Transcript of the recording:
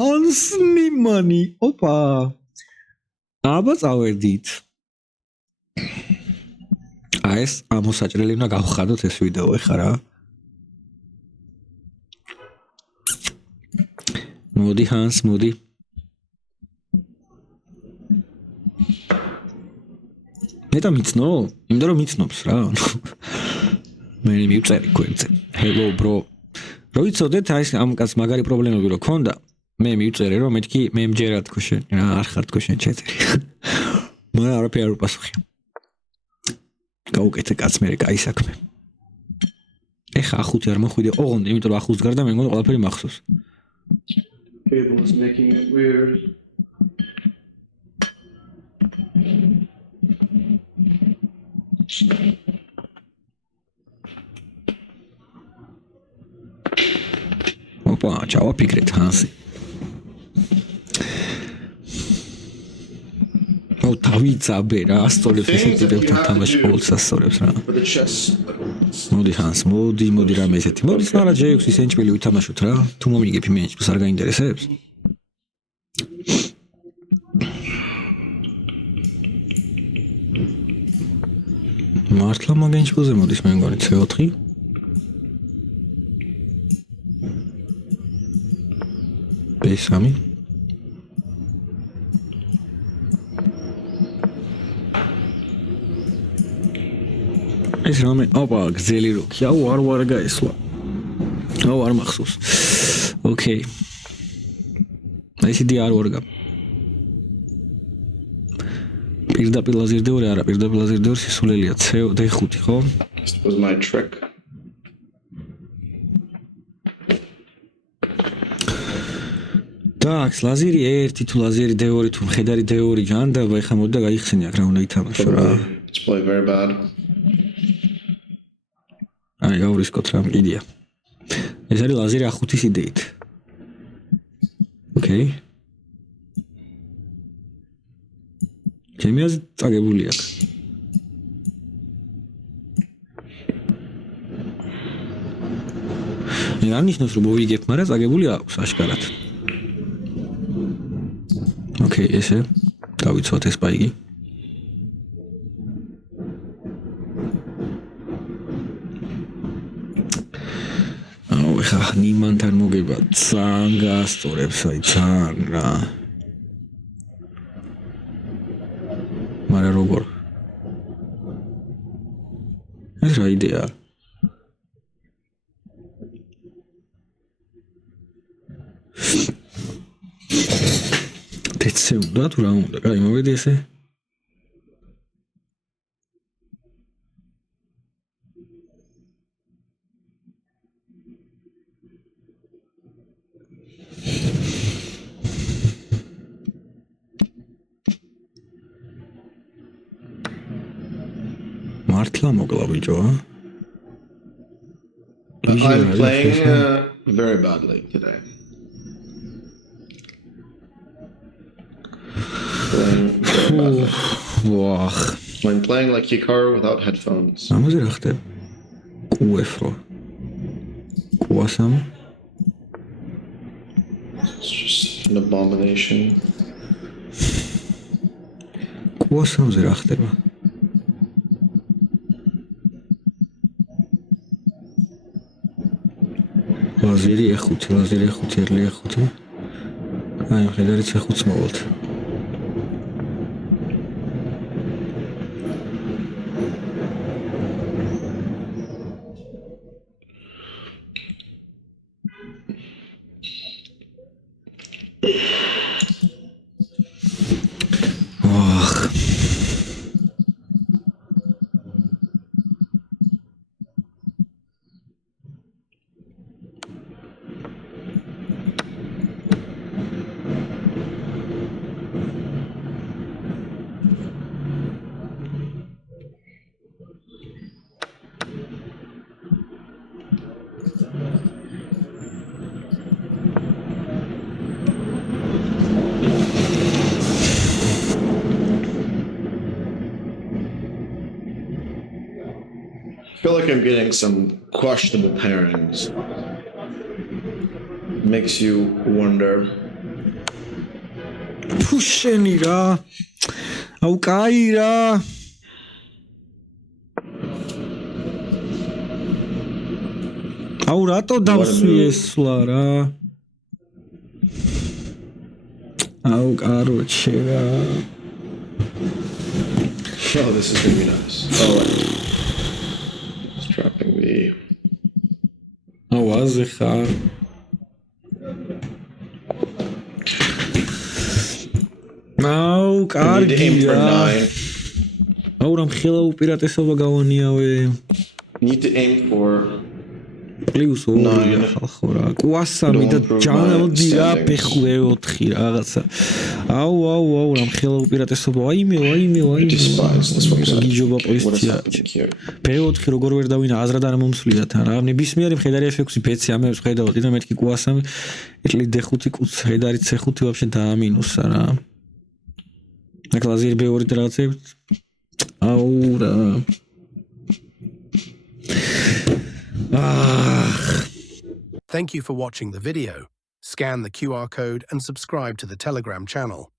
Hans Niemann. Opa. აბა წავედით. აი ეს ამოსაჭრელი უნდა გავხადოთ ეს ვიდეო ეხლა რა. მოდი Hans, მოდი. მეტა მიცნო? იმიტომ რომ მიცნობს რა. მე მივწერი გვერდზე. Hello bro. რო იცოდეთ აი ეს ამ კაც მაგარი პრობლემები რო ქონდა, მე მივწერი რომ მეთქი მე მჯერა თქო შენ, რა არ ხარ თქო შენ ჩეთერი. მაგრამ არაფერი არ უპასუხე. გაუკეთე კაც მე კაი საქმე. ეხა ახუთი არ მოხვიდე ოღონდ, იმიტომ რომ ახუს გარდა მე მგონი ყველაფერი მახსოვს. Cable is making it weird. Opa, ჩავაფიქრეთ Hansi. თავიცაბე რა, ასწორებს ესეთ ტიპებთან თამაში ყოველ სასწორებს რა. For the chess. მოდი Hans, მოდი რამე ესეთი. მოდი სანარა J6-ის ენჭმელი ვითამაშოთ რა. თუ მომიგებ იმ ენჭმელს არ გაინტერესებს? მართლა მაგ ენჭმელზე მოდის მე მგონი C4. B3. ეს რამე, ოპა, გზელი როქი, აუ არ გაესვა. აუ არ მახსოვს. ოკეი. ესეთი არ ვარგა. პირდაპირ ლაზერდეორი არა, პირდაპირ ლაზერდეორი სისულელია D5, ხო? This was my trick. Так, ლაზერი 1 თუ ლაზერი D2 თუ მხედარი D2 ჯანდაბა, ეხლა მოდი და გაიხსენე აქ რა უნდა ითამაშო რა. It's play very bad. აი, გავრისკოთ რა მკიდია. ეს არის ლაზერი A5-ის იდეით. ოკეი. ჩემიაზე წაგებული აქ. მე არ ნიშნავს რომ მოვიგებ, მაგრამ წაგებული აქვს აშკარად. ოკეი, ესე გავიცვათ ეს პაიგი. აუ, ეხა ნიმანთან მოგება ძალიან გასწორებს, აი ძალიან რა. მაგრამ როგორ? ეს რა იდეა? დეცე უნდა თუ რა უნდა? კაი, მოვედი ესე. მართლა მოკლა ბიჭო, ა? I'm playing very badly today. Wow. I'm playing like Hikaru without headphones. ამაზე რა ხდება? QF-ო. QASAM. It's just an abomination. QASAM-ზე რა ხდება? ლაზერი E5, ლაზერი E5, ერლი E5. აი, მხედარი C5-ს მოვალთ. I feel like I'm getting some questionable pairings. Makes you wonder ფუშენი რა. აუ კაი რა. აუ რატო დავსვი ესლა რა. აუ კაროჩე რა. Oh, this is gonna be nice. Oh, it's dropping the. აუ აზე ხარ. აუ I need to კარგი aim for რა. 9. აუ რამ ხელა უპირატესობა გავანიავე. Need to aim for. პლუს 2 ხალხო რა. კვასამი და ჯანოდი რა პეხლე 4 რაღაცა. აუ რამ ხელა უპირატესობა. აიმე. Despise this one. გიჯობა What is პოიზია. happening here? P4 როგორ ვერ დავინა აზრად არ მომსვლია თან რა. ნებისმიერი მხედარი F6 PC ამებს ხედავთ და მეთქი კვასამი. ეტლი D5 კუც ხედარი C5 вообще დაამინუსა რა. აკლაზიერ B2 და რაღაცები. აუ რა. Thank you for watching the video. Scan the QR code and subscribe to the Telegram channel.